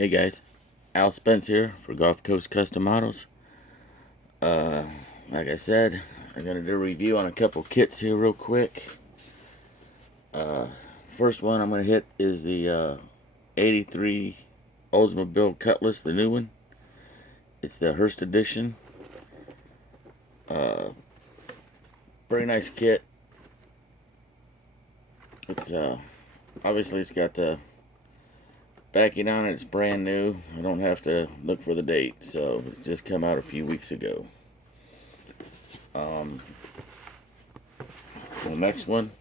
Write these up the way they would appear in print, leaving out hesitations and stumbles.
Hey guys, Al Spence here for Gulf Coast Custom Models. Like I said, I'm going to do a review on a couple kits here real quick. First one I'm going to hit is the 83 Oldsmobile Cutlass, the new one. It's the Hurst edition. Pretty nice kit. It's obviously it's got the backing on it. It's brand new. I don't have to look for the date, so it's just come out a few weeks ago. The next one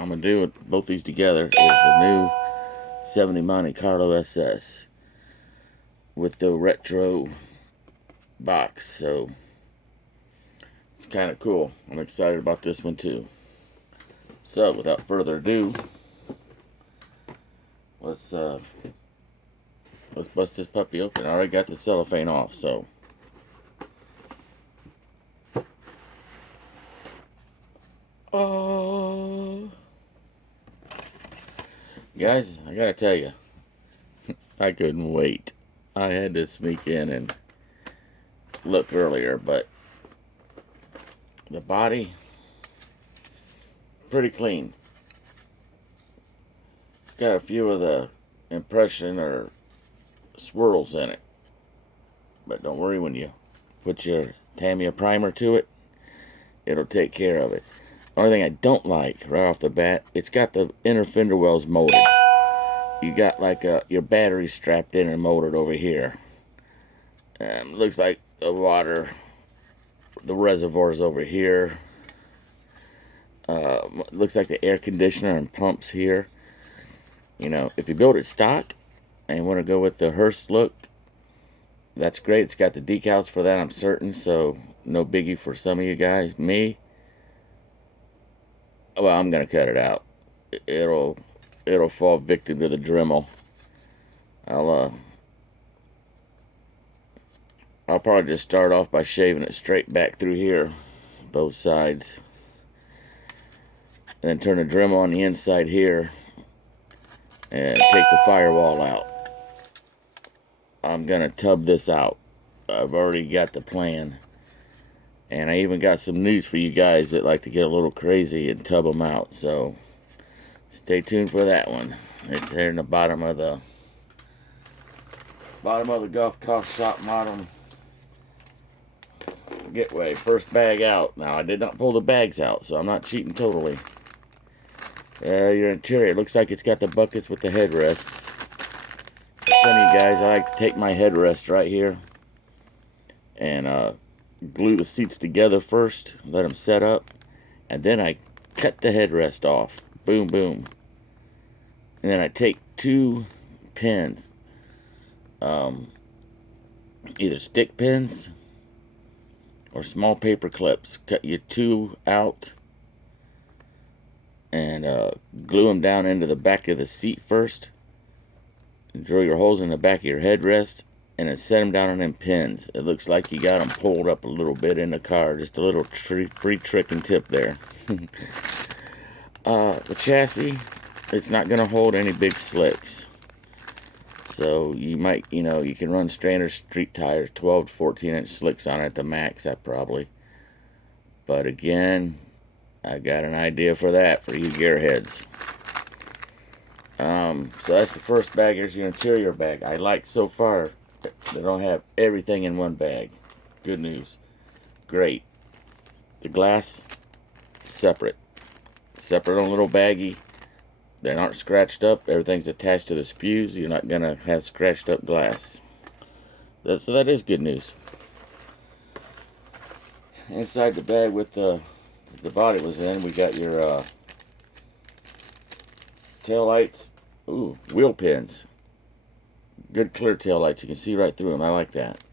I'm gonna do with both these together is the new 70 Monte Carlo SS with the retro box, so it's kind of cool. I'm excited about this one too. So without further ado, let's bust this puppy open. I already got the cellophane off, so guys, I gotta tell you, I couldn't wait. I had to sneak in and look earlier, but the body, pretty clean. It's got a few of the impression or swirls in it, but don't worry, when you put your Tamiya primer to it, it'll take care of it. Only thing I don't like right off the bat, it's got the inner fender wells molded. You got like your battery strapped in and molded over here. Looks like the water, the reservoir's over here. Looks like the air conditioner and pumps here. You know, if you build it stock and want to go with the Hurst look, that's great. It's got the decals for that, I'm certain, so no biggie for some of you guys. Me, well, I'm gonna cut it out. It'll fall victim to the Dremel. I'll probably just start off by shaving it straight back through here, both sides, and then turn the Dremel on the inside here and take the firewall out. I'm gonna tub this out. I've already got the plan, and I even got some news for you guys that like to get a little crazy and tub them out, so stay tuned for that one. It's here in the bottom of the Gulf Coast Shop Model Getaway. First bag out. Now, I did not pull the bags out, so I'm not cheating totally. Your interior looks like it's got the buckets with the headrests. For some of you guys, I like to take my headrest right here and glue the seats together first, let them set up, and then I cut the headrest off. Boom, boom. And then I take two pins, either stick pins or small paper clips. Cut your two out and glue them down into the back of the seat first. And drill your holes in the back of your headrest and then set them down on them pins. It looks like you got them pulled up a little bit in the car. Just a little free trick and tip there. The chassis, it's not going to hold any big slicks. So you might, you can run standard street tires, 12 to 14 inch slicks on it at the max, that probably. But again, I got an idea for that for you gearheads. So that's the first bag. Here's your interior bag. I like so far they don't have everything in one bag. Good news. Great. The glass, separate on a little baggie. They aren't scratched up. Everything's attached to the spews. You're not gonna have scratched up glass. So that is good news. Inside the bag with the body was in, we got your tail lights. Ooh, wheel pins. Good clear tail lights. You can see right through them. I like that.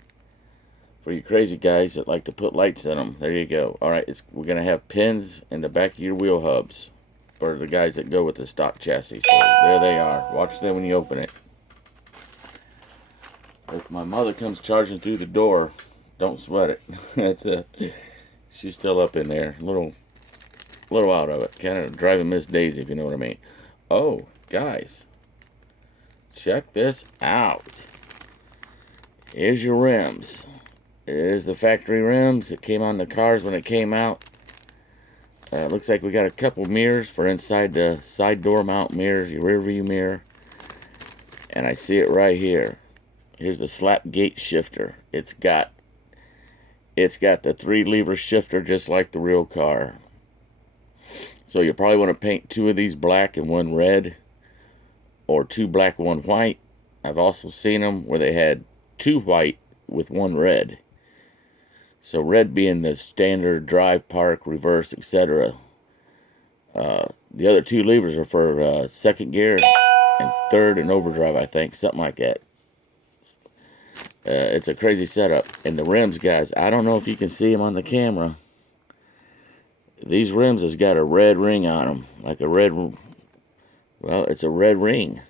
For you crazy guys that like to put lights in them, there you go. All right, we're gonna have pins in the back of your wheel hubs for the guys that go with the stock chassis. So there they are. Watch them when you open it. If my mother comes charging through the door, don't sweat it. She's still up in there, a little out of it, kind of driving Miss Daisy, if you know what I mean. Oh, guys, check this out. Here's your rims. Here's the factory rims that came on the cars when it came out. Looks like we got a couple mirrors for inside the side door mount mirrors, your rear view mirror. And I see it right here. Here's the slap gate shifter. It's got the 3-lever shifter just like the real car. So you probably want to paint 2 of these black and 1 red, or 2 black, 1 white. I've also seen them where they had 2 white with 1 red. So red being the standard drive, park, reverse, etc. The other 2 levers are for second gear and third and overdrive, I think, something like that. It's a crazy setup. And the rims, guys, I don't know if you can see them on the camera. These rims has got a red ring on them, like a red, well, it's a red ring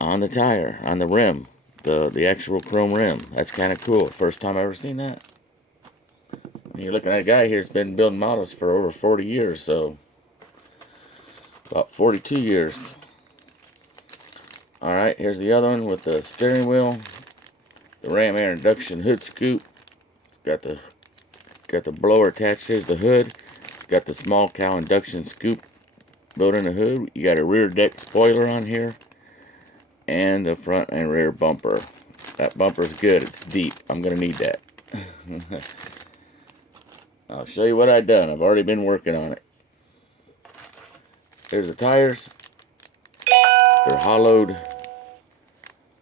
on the tire, on the rim, the actual chrome rim. That's kind of cool. First time I've ever seen that. And you're looking at a guy here that's been building models for over 40 years, so about 42 years. All right, here's the other one with the steering wheel, the ram air induction hood scoop. Got the blower attached. Here's the hood. Got the small cow induction scoop built in the hood. You got a rear deck spoiler on here, and the front and rear bumper. That bumper's good. It's deep. I'm gonna need that. I'll show you what I've done. I've already been working on it. There's the tires. They're hollowed.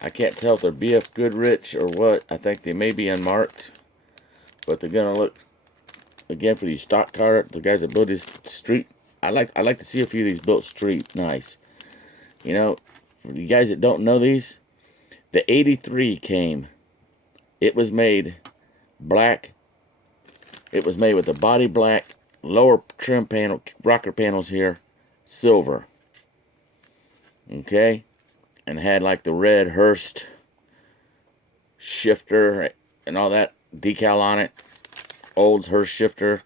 I can't tell if they're BF Goodrich or what. I think they may be unmarked, but they're gonna look, again, for these stock car, the guys that build this street. I like to see a few of these built street nice. You know, for you guys that don't know these, the 83 came. It was made black. It was made with the body black, lower trim panel, rocker panels here, silver. Okay, and had like the red Hurst shifter and all that decal on it. Old's Hurst shifter.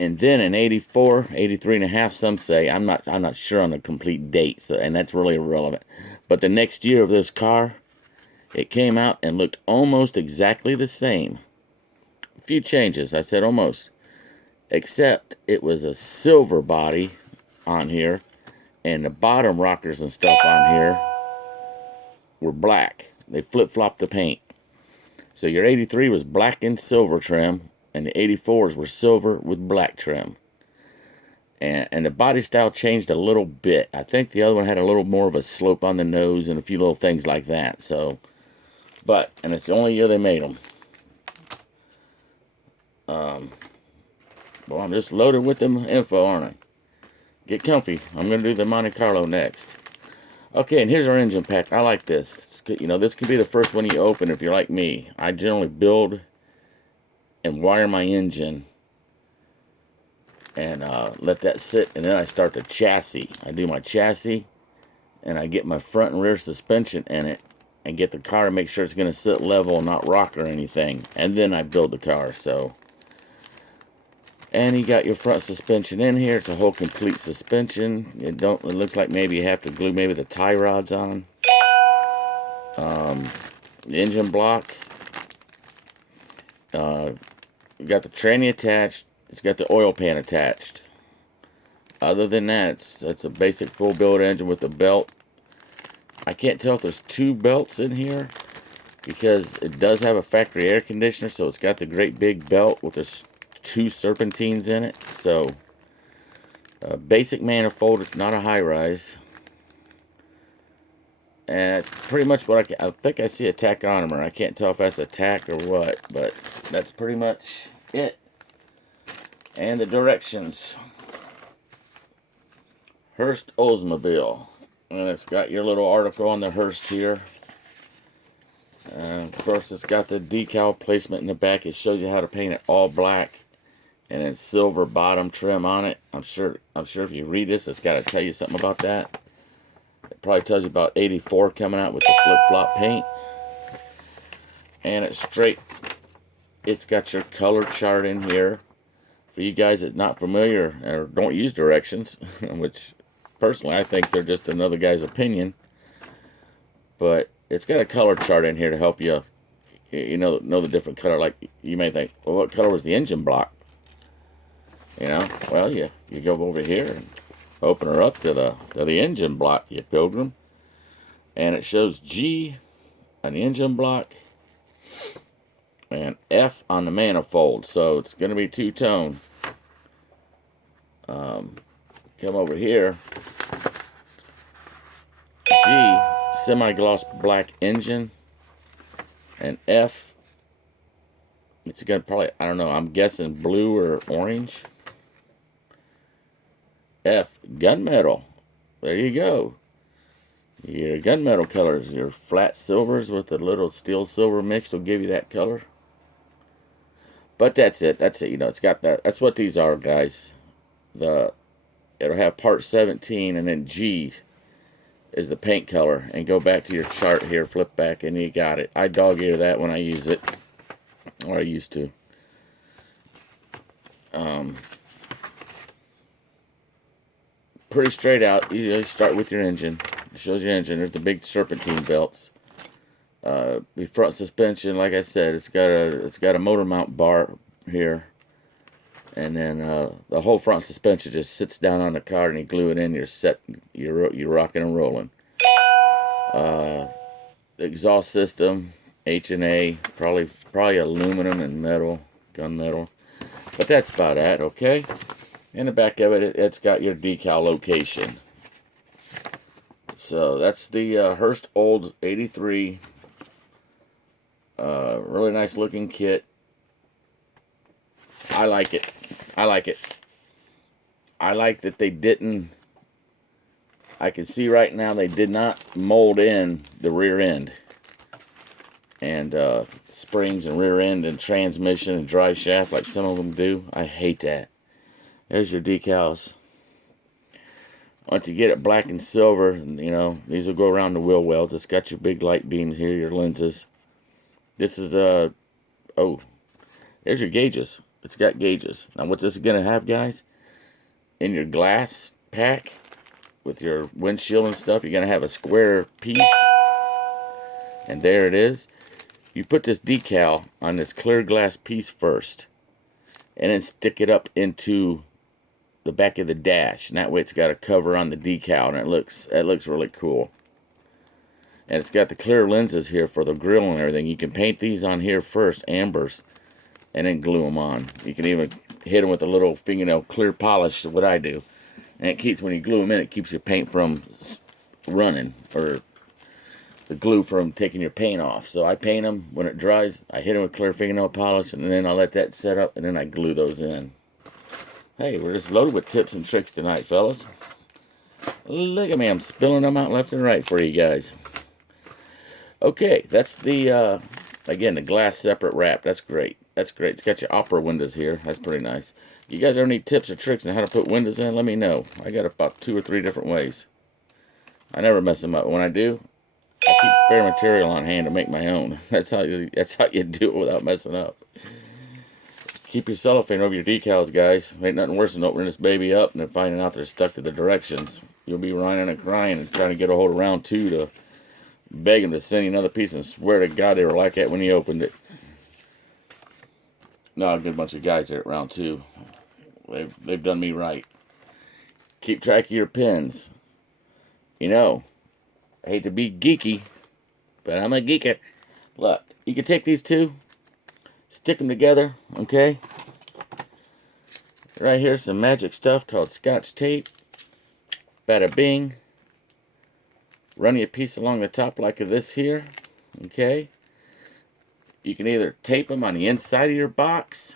And then in 84, 83 and a half, some say, I'm not sure on the complete date, so, and that's really irrelevant. But the next year of this car, it came out and looked almost exactly the same. A few changes, I said almost. Except it was a silver body on here, and the bottom rockers and stuff on here were black. They flip-flopped the paint. So your 83 was black and silver trim, and the 84s were silver with black trim. And the body style changed a little bit. I think the other one had a little more of a slope on the nose and a few little things like that. So, and it's the only year they made them. Well, I'm just loaded with them info, aren't I? Get comfy. I'm going to do the Monte Carlo next. Okay, and here's our engine pack. I like this. You know, this could be the first one you open if you're like me. I generally build and wire my engine and let that sit, and then I start the chassis. I do my chassis, and I get my front and rear suspension in it, and get the car and make sure it's going to sit level and not rock or anything, and then I build the car. So, and you got your front suspension in here. It's a whole complete suspension. It looks like maybe you have to glue maybe the tie rods on. The engine block. You got the tranny attached. It's got the oil pan attached. Other than that, it's a basic full build engine with a belt. I can't tell if there's 2 belts in here, because it does have a factory air conditioner, so it's got the great big belt with the 2 serpentines in it. So basic manifold. It's not a high rise. And pretty much what I think I see a tachometer. I can't tell if that's a tack or what, but that's pretty much it. And the directions. Hurst Oldsmobile. And it's got your little article on the Hurst here. Of course, it's got the decal placement in the back. It shows you how to paint it all black, and then silver bottom trim on it. I'm sure if you read this, it's got to tell you something about that. It probably tells you about 84 coming out with the flip-flop paint. And it's straight. It's got your color chart in here. For you guys that are not familiar or don't use directions, which personally I think they're just another guy's opinion. But it's got a color chart in here to help you, know the different color. Like, you may think, well, what color was the engine block? Well, you go over here and open her up to the engine block, you pilgrim. And it shows G on the engine block and F on the manifold. So it's going to be two-tone. Come over here. G, semi-gloss black engine. And F, it's going to probably, I don't know, I'm guessing blue or orange. F, gunmetal. There you go. Your gunmetal colors, your flat silvers with a little steel silver mix will give you that color. But that's it. It's got that. That's what these are, guys. It'll have part 17, and then G is the paint color. And go back to your chart here, flip back, and you got it. I dog ear that when I use it, or I used to. Pretty straight out. You start with your engine. It shows your engine. There's the big serpentine belts. The front suspension, like I said, it's got a motor mount bar here, and then the whole front suspension just sits down on the car, and you glue it in. You're set. You're rocking and rolling. The exhaust system, H&A, probably aluminum and metal, gunmetal, but that's about it. Okay. In the back of it, it's got your decal location. So that's the Hurst Olds 83. Really nice looking kit. I like it. I like that they didn't. I can see right now they did not mold in the rear end. And springs and rear end and transmission and drive shaft like some of them do. I hate that. There's your decals. Once you get it black and silver, these will go around the wheel wells. It's got your big light beams here, your lenses. This is, there's your gauges. It's got gauges. Now what this is going to have, guys, in your glass pack with your windshield and stuff, you're going to have a square piece. And there it is. You put this decal on this clear glass piece first, and then stick it up into the back of the dash, and that way it's got a cover on the decal, and it looks really cool. And it's got the clear lenses here for the grill and everything. You can paint these on here first, ambers, and then glue them on. You can even hit them with a little fingernail clear polish, is what I do. And it keeps, when you glue them in, it keeps your paint from running, or the glue from taking your paint off. So I paint them. When it dries, I hit them with clear fingernail polish, and then I let that set up, and then I glue those in. Hey, we're just loaded with tips and tricks tonight, fellas. Look at me, I'm spilling them out left and right for you guys. Okay, that's the, again, the glass separate wrap. That's great. That's great. It's got your opera windows here. That's pretty nice. You guys ever need tips or tricks on how to put windows in? Let me know. I got about 2 or 3 different ways. I never mess them up. When I do, I keep spare material on hand to make my own. That's how you do it without messing up. Keep your cellophane over your decals, guys. Ain't nothing worse than opening this baby up and then finding out they're stuck to the directions. You'll be whining and crying and trying to get a hold of round 2 to beg them to send you another piece, and swear to God they were like that when you opened it. No, a good bunch of guys there at round 2. They've done me right. Keep track of your pins. I hate to be geeky, but I'm a geeker. Look, you can take these two, stick them together, okay? Right here, some magic stuff called Scotch tape. Bada bing. Run your piece along the top like this here, okay? You can either tape them on the inside of your box,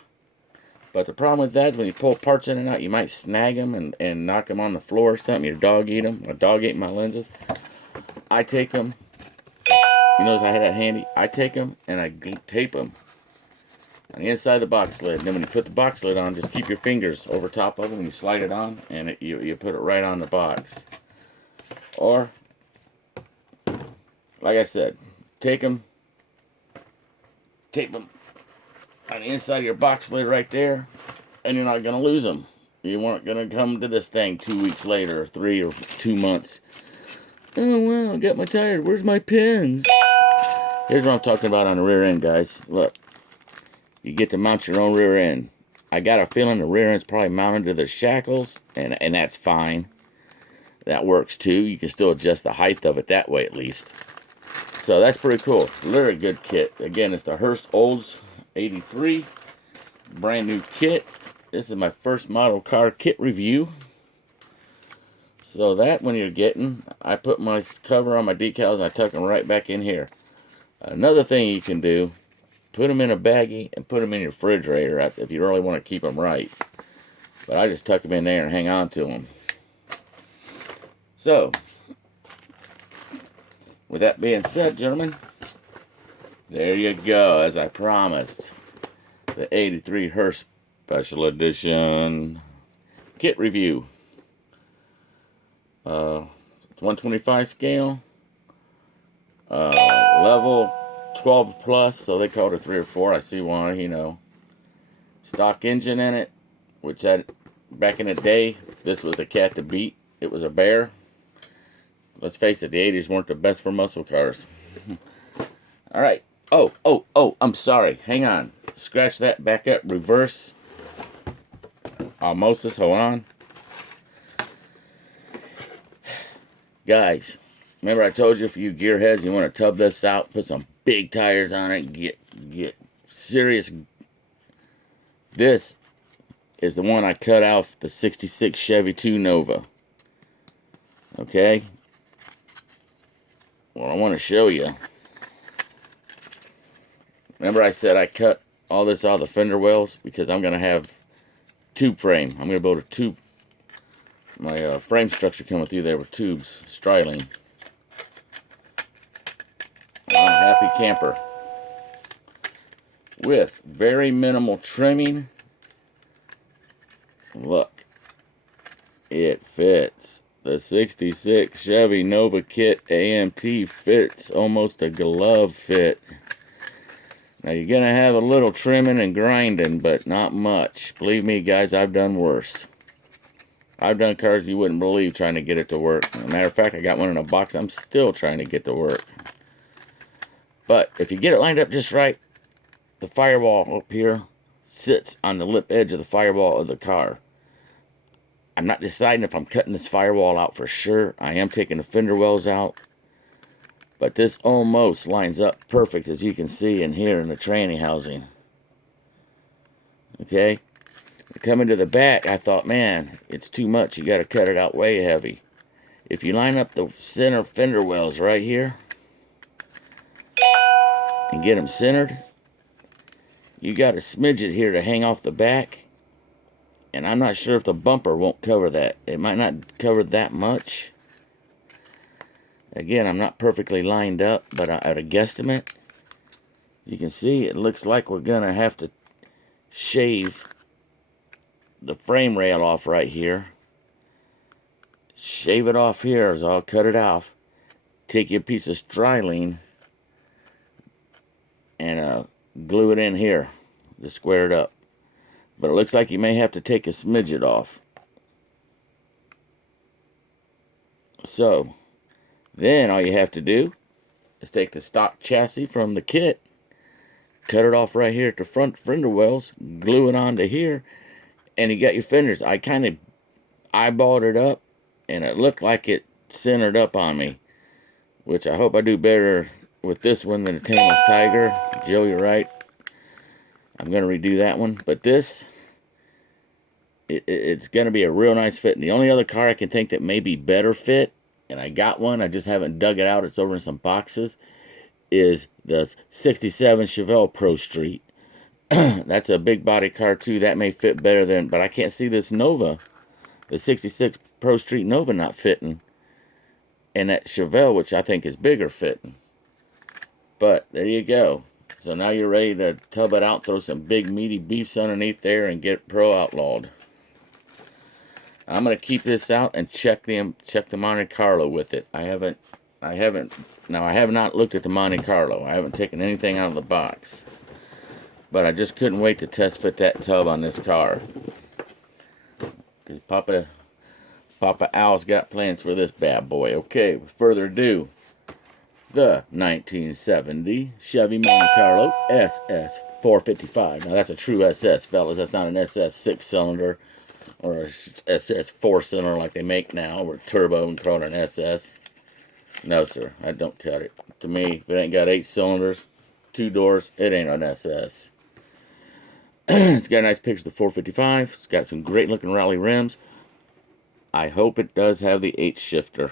but the problem with that is when you pull parts in and out, you might snag them and knock them on the floor or something. Your dog eat them. My dog ate my lenses. I take them. You notice I had that handy. I take them and I tape them on the inside of the box lid. And then when you put the box lid on, just keep your fingers over top of them and you slide it on, and you put it right on the box. Or, like I said, tape them on the inside of your box lid right there, and you're not going to lose them. You weren't going to come to this thing 2 weeks later, or 3 or 2 months. Oh, wow, I got my tire. Where's my pins? Here's what I'm talking about on the rear end, guys. Look, you get to mount your own rear end. I got a feeling the rear end's probably mounted to the shackles, and that's fine. That works too. You can still adjust the height of it that way at least. So that's pretty cool. Very good kit. Again, it's the Hurst Olds 83. Brand new kit. This is my first model car kit review. So that one you're getting, I put my cover on my decals and I tuck them right back in here. Another thing you can do, put them in a baggie and put them in your refrigerator if you really want to keep them right. But I just tuck them in there and hang on to them. So, with that being said, gentlemen, there you go, as I promised. The 83 Hurst Special Edition kit review. 125 scale. Level 12 plus, so they call it a 3 or 4. I see one, you know. Stock engine in it, which back in the day, this was a cat to beat. It was a bear. Let's face it, the 80s weren't the best for muscle cars. All right. Oh, I'm sorry. Hang on. Scratch that back up. Reverse osmosis. Hold on. Guys, remember I told you for you gearheads, you want to tub this out, put some big tires on it, get serious. This is the one I cut off the 66 Chevy 2 Nova. Okay? Well, I want to show you. Remember I said I cut all this out of the fender wells because I'm going to have tube frame. I'm going to build a tube. My frame structure coming through there with tubes, styrene. I'm a happy camper. With very minimal trimming. Look. It fits. The 66 Chevy Nova Kit AMT fits almost a glove fit. Now you're going to have a little trimming and grinding, but not much. Believe me, guys, I've done worse. I've done cars you wouldn't believe trying to get it to work. As a matter of fact, I got one in a box I'm still trying to get to work. But if you get it lined up just right, the firewall up here sits on the lip edge of the firewall of the car. I'm not deciding if I'm cutting this firewall out for sure. I am taking the fender wells out. But this almost lines up perfect, as you can see in here in the tranny housing. Okay? Coming to the back, I thought, man, it's too much. You got to cut it out way heavy. If you line up the center fender wells right here and get them centered, you got a smidget here to hang off the back. And I'm not sure if the bumper won't cover that. It might not cover that much. Again, I'm not perfectly lined up, but at a guesstimate, you can see it looks like we're going to have to shave the frame rail off right here. Shave it off here, so I'll cut it off. Take you a piece of styrene and glue it in here to square it up. But it looks like you may have to take a smidget off. So, then all you have to do is take the stock chassis from the kit, cut it off right here at the front fender wells, glue it onto here, and you got your fenders. I kind of eyeballed it up, and it looked like it centered up on me, which I hope I do better with this one than the Tameless Tiger. Joe, you're right. I'm going to redo that one. But this, it's going to be a real nice fit. And the only other car I can think that may be better fit, and I got one, I just haven't dug it out, it's over in some boxes, is the 67 Chevelle Pro Street. That's a big body car too. That may fit better than, but I can't see this Nova, the 66 Pro Street Nova, not fitting. And that Chevelle, which I think is bigger fitting. But there you go. So now you're ready to tub it out, throw some big meaty beefs underneath there, and get pro outlawed. I'm gonna keep this out and check the Monte Carlo with it. I have not looked at the Monte Carlo. I haven't taken anything out of the box. But I just couldn't wait to test fit that tub on this car. Because Papa Al's got plans for this bad boy. Okay, with further ado, the 1970 Chevy Monte Carlo SS 455. Now that's a true SS, fellas. That's not an SS 6-cylinder or a SS 4-cylinder like they make now, with turbo and call it an SS. No, sir, I don't cut it. To me, if it ain't got 8 cylinders, 2 doors, it ain't an SS. It's got a nice picture of the 455. It's got some great looking rally rims. I hope it does have the 8 shifter.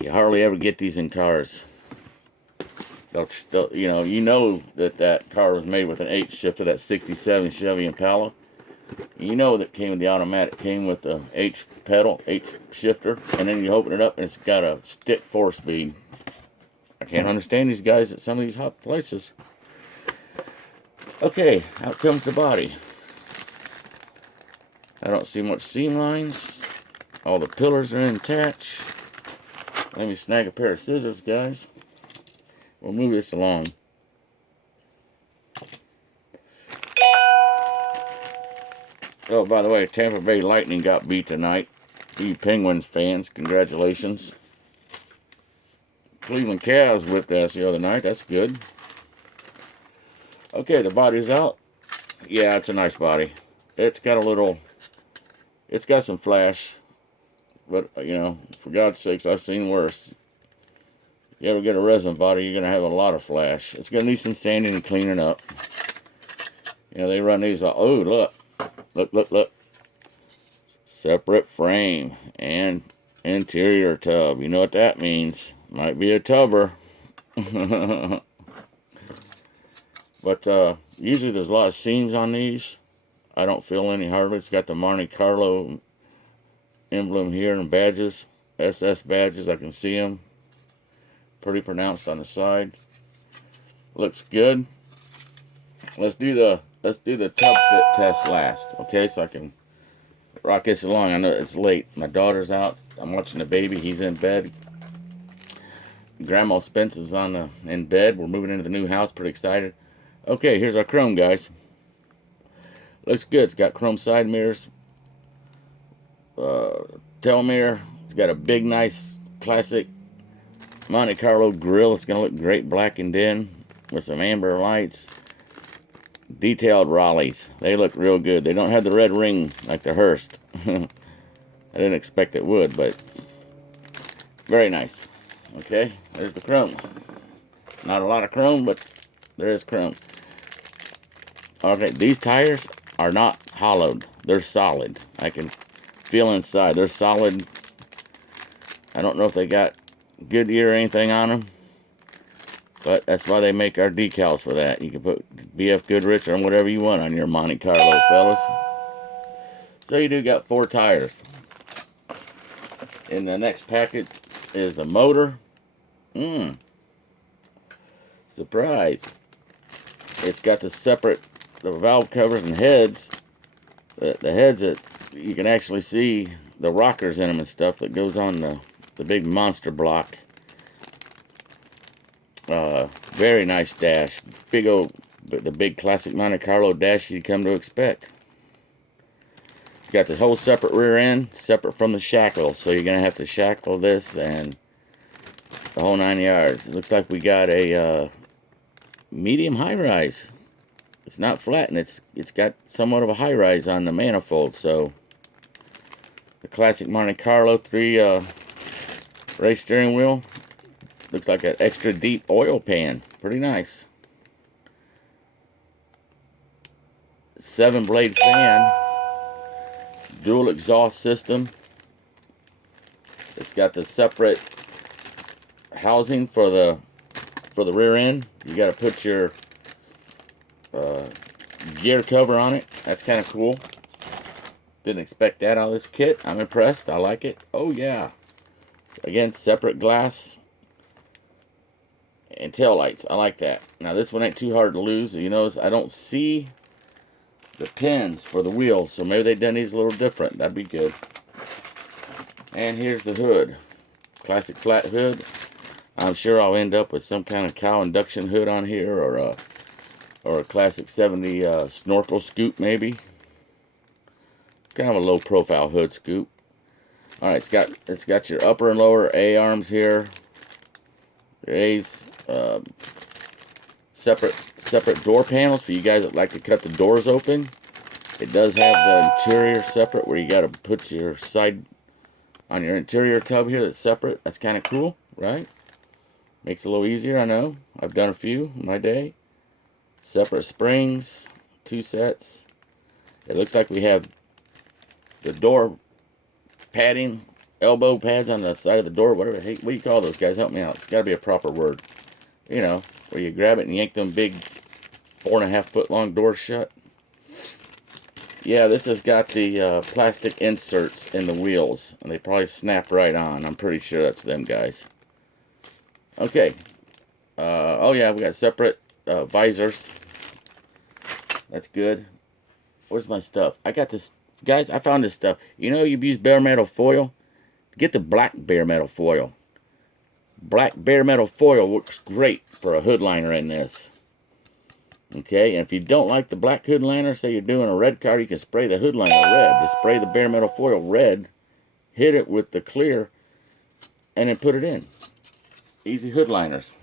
You hardly ever get these in cars. You know that car was made with an 8 shifter, that 67 Chevy Impala. You know that came with the automatic, came with the H pedal, H shifter, and then you open it up and it's got a stick 4-speed. I can't understand these guys at some of these hot places. Okay, out comes the body. I don't see much seam lines. All the pillars are intact. Let me snag a pair of scissors, guys. We'll move this along. Oh, by the way, Tampa Bay Lightning got beat tonight. You Penguins fans, congratulations. Cleveland Cavs whipped ass the other night. That's good. Okay, the body's out. Yeah, it's a nice body. It's got some flash. But, for God's sakes, I've seen worse. You ever get a resin body, you're going to have a lot of flash. It's going to need some sanding and cleaning up. They run these out. Oh, look. Look. Separate frame and interior tub. You know what that means. Might be a tubber. But usually there's a lot of seams on these. I don't feel any hardly. It's got the Monte Carlo emblem here and badges. SS badges. I can see them. Pretty pronounced on the side. Looks good. Let's do the tub fit test last, okay? So I can rock this along. I know it's late. My daughter's out. I'm watching the baby. He's in bed. Grandma Spence is in bed. We're moving into the new house. Pretty excited. Okay, here's our chrome, guys. Looks good. It's got chrome side mirrors. Tail mirror. It's got a big, nice, classic Monte Carlo grill. It's going to look great blackened in with some amber lights. Detailed Raleighs. They look real good. They don't have the red ring like the Hurst. I didn't expect it would, but very nice. Okay, there's the chrome. Not a lot of chrome, but there is chrome. Okay, these tires are not hollowed. They're solid. I can feel inside. They're solid. I don't know if they got Goodyear or anything on them, but that's why they make our decals for that. You can put BF Goodrich or whatever you want on your Monte Carlo, fellas. So you do got 4 tires. In the next package is the motor. Surprise. It's got the valve covers and heads. The heads that you can actually see the rockers in them and stuff that goes on the big monster block. Very nice dash. The big classic Monte Carlo dash you'd come to expect. It's got the whole separate rear end, separate from the shackle. So you're going to have to shackle this and the whole 9 yards. It looks like we got a medium high rise. It's not flat, and it's got somewhat of a high rise on the manifold. So the classic Monte Carlo 3 race steering wheel. Looks like an extra deep oil pan. Pretty nice. 7-blade fan. Dual exhaust system. It's got the separate housing for the rear end. You got to put your gear cover on it. That's kind of cool. Didn't expect that out of this kit. I'm impressed. I like it. Oh yeah. Again, separate glass and tail lights. I like that. Now this one ain't too hard to lose. You notice I don't see the pins for the wheels, so maybe they done these a little different. That'd be good. And here's the hood. Classic flat hood. I'm sure I'll end up with some kind of cow induction hood on here, or a classic 70 snorkel scoop maybe. Kind of a low profile hood scoop. Alright, it's got your upper and lower A-arms here. There's separate door panels for you guys that like to cut the doors open. It does have the interior separate where you got to put your side on your interior tub here that's separate. That's kind of cool, right? Makes it a little easier, I know. I've done a few in my day. Separate springs, 2 sets. It looks like we have the door padding, elbow pads on the side of the door, whatever. Hey, what do you call those guys? Help me out. It's got to be a proper word. You know, where you grab it and yank them big 4.5 foot long doors shut. Yeah, this has got the plastic inserts in the wheels, and they probably snap right on. I'm pretty sure that's them guys. Okay. Oh yeah, we got separate visors. That's good. Where's my stuff? I got this, guys. I found this stuff. You know, you've used bare metal foil. Get the black bare metal foil. Black bare metal foil works great for a hood liner in this. Okay, and if you don't like the black hood liner, say you're doing a red car, you can spray the hood liner red. Just spray the bare metal foil red, hit it with the clear, and then put it in. Easy hood liners.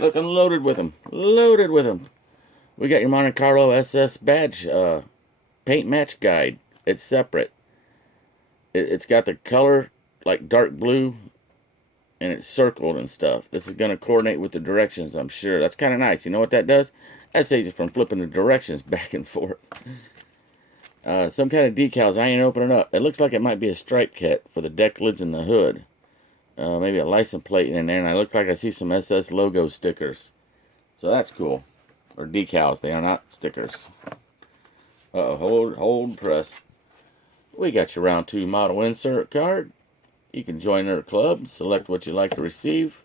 Look, I'm loaded with them. Loaded with them. We got your Monte Carlo SS badge paint match guide. It's separate. It's got the color like dark blue, and it's circled and stuff. This is going to coordinate with the directions, I'm sure. That's kind of nice. You know what that does? That saves you from flipping the directions back and forth. Some kind of decals. I ain't opening up. It looks like it might be a stripe kit for the deck lids and the hood. Maybe a license plate in there, and I look like I see some SS logo stickers. So that's cool. Or decals. They are not stickers. Uh-oh. Hold, press. We got your round 2 model insert card. You can join their club, select what you like to receive,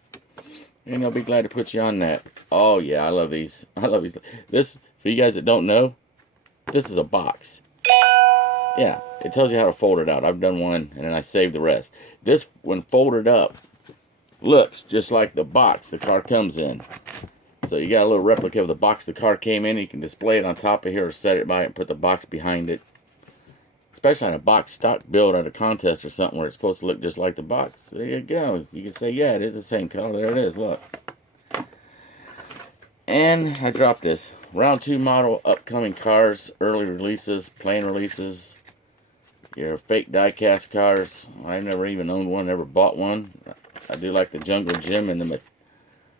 and they'll be glad to put you on that. Oh, yeah, I love these. I love these. This, for you guys that don't know, this is a box. Yeah, it tells you how to fold it out. I've done one, and then I saved the rest. This, when folded up, looks just like the box the car comes in. So you got a little replica of the box the car came in. You can display it on top of here or set it by it and put the box behind it. Especially on a box stock build at a contest or something where it's supposed to look just like the box. There you go. You can say, yeah, it is the same color. There it is, look. And I dropped this. Round 2 model, upcoming cars, early releases, plain releases, your fake die-cast cars. I never even owned one, never bought one. I do like the Jungle Gym and the, what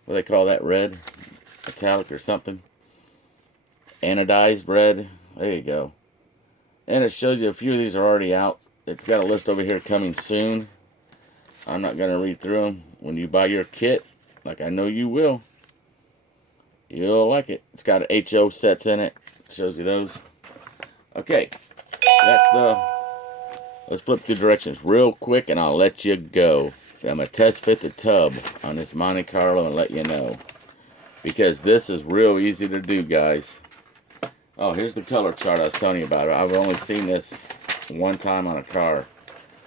do they call that, red? Metallic or something. Anodized red. There you go. And it shows you a few of these are already out. It's got a list over here coming soon. I'm not going to read through them. When you buy your kit, like I know you will, you'll like it. It's got HO sets in it. Shows you those. Okay. That's the... Let's flip through directions real quick and I'll let you go. I'm going to test fit the tub on this Monte Carlo and let you know. Because this is real easy to do, guys. Oh, here's the color chart I was telling you about. I've only seen this one time on a car,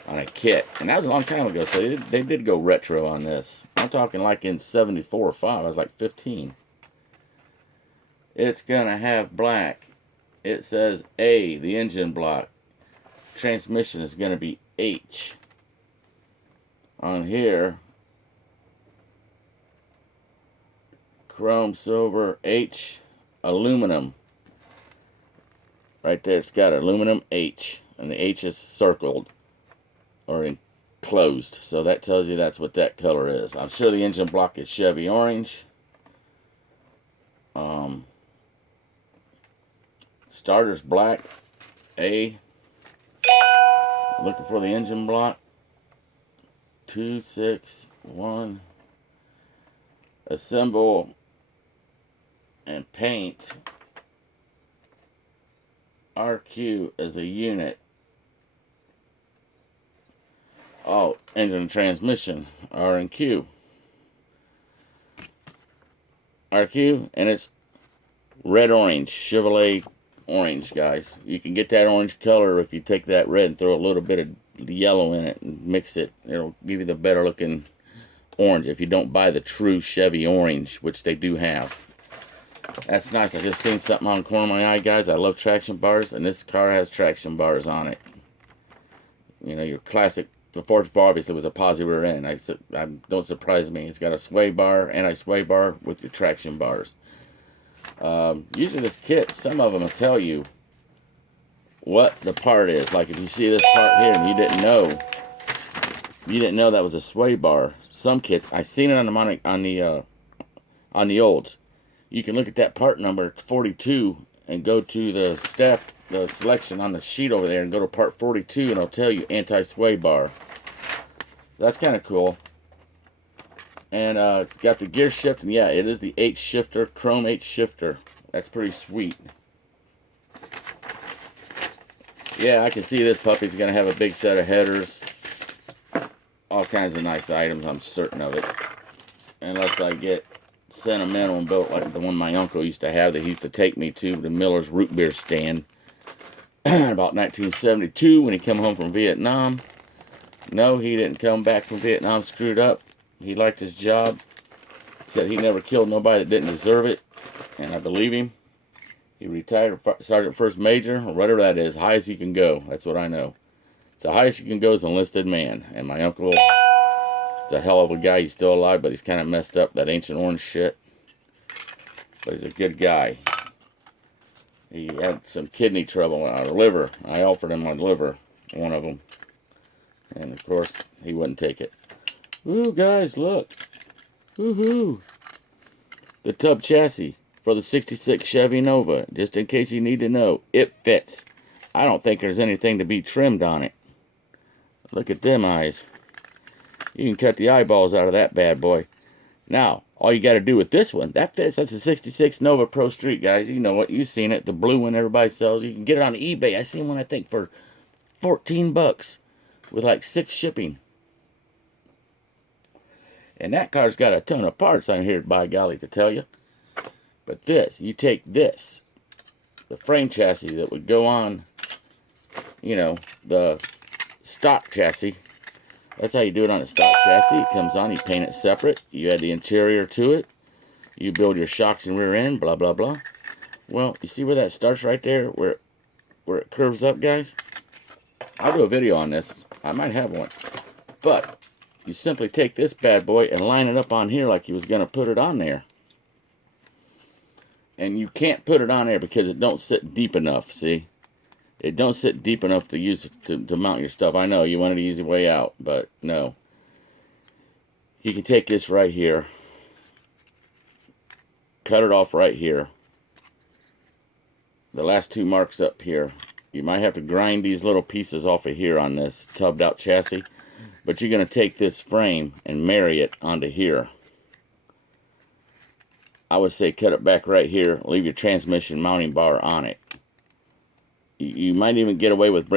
on a kit. And that was a long time ago, so they did go retro on this. I'm talking like in 74 or 5. I was like 15. It's going to have black. It says A, the engine block. Transmission is going to be H. On here, chrome, silver, H, aluminum. Right there, it's got aluminum H, and the H is circled or enclosed, so that tells you that's what that color is. I'm sure the engine block is Chevy orange. Starter's black, A. Looking for the engine block. 261. Assemble and paint. RQ as a unit. Oh, engine and transmission, R and Q. RQ, and it's red orange, Chevrolet orange, guys. You can get that orange color if you take that red and throw a little bit of yellow in it and mix it. It'll give you the better looking orange if you don't buy the true Chevy orange, which they do have. That's nice. I just seen something on the corner of my eye, guys. I love traction bars, and this car has traction bars on it. You know, your classic The 4x4 obviously was a posi rear end. Don't surprise me. It's got a sway bar, anti-sway bar with your traction bars. Usually this kit, some of them will tell you what the part is. Like if you see this part here and you didn't know that was a sway bar. Some kits, I seen it on the olds. You can look at that part number 42 and go to the selection on the sheet over there and go to part 42 and it'll tell you anti-sway bar. That's kind of cool. And it's got the gear shift, and yeah, it is the 8 shifter, chrome 8 shifter. That's pretty sweet. Yeah, I can see this puppy's going to have a big set of headers. All kinds of nice items, I'm certain of it. Unless I get sentimental and built like the one my uncle used to have that he used to take me to the Miller's root beer stand about 1972 when he came home from Vietnam. No, he didn't come back from Vietnam screwed up. He liked his job. Said he never killed nobody that didn't deserve it, and I believe him. He retired Sergeant First Major, or whatever that is, high as you can go. That's what I know. It's the highest you can go as an enlisted man. And my uncle, it's a hell of a guy. He's still alive, but he's kind of messed up, that Ancient Orange shit. But he's a good guy. He had some kidney trouble, liver. I offered him my liver, one of them. And, of course, he wouldn't take it. Ooh, guys, look. Woohoo. The tub chassis for the 66 Chevy Nova. Just in case you need to know, it fits. I don't think there's anything to be trimmed on it. Look at them eyes. You can cut the eyeballs out of that bad boy. Now, all you got to do with this one, that fits. That's a 66 Nova Pro Street, guys. You know what? You've seen it. The blue one everybody sells. You can get it on eBay. I seen one, I think, for 14 bucks with like 6 shipping. And that car's got a ton of parts on here, by golly, to tell you. But this, you take this, the frame chassis that would go on, you know, the stock chassis. That's how you do it on a stock chassis. It comes on, you paint it separate. You add the interior to it. You build your shocks and rear end, blah, blah, blah. Well, you see where that starts right there, where it curves up, guys? I'll do a video on this. I might have one. But you simply take this bad boy and line it up on here like you was going to put it on there. And you can't put it on there because it don't sit deep enough, see? It don't sit deep enough to use to mount your stuff. I know, you wanted an easy way out, but no. You can take this right here. Cut it off right here. The last 2 marks up here. You might have to grind these little pieces off of here on this tubbed out chassis. But you're going to take this frame and marry it onto here. I would say cut it back right here. Leave your transmission mounting bar on it. You might even get away with bringing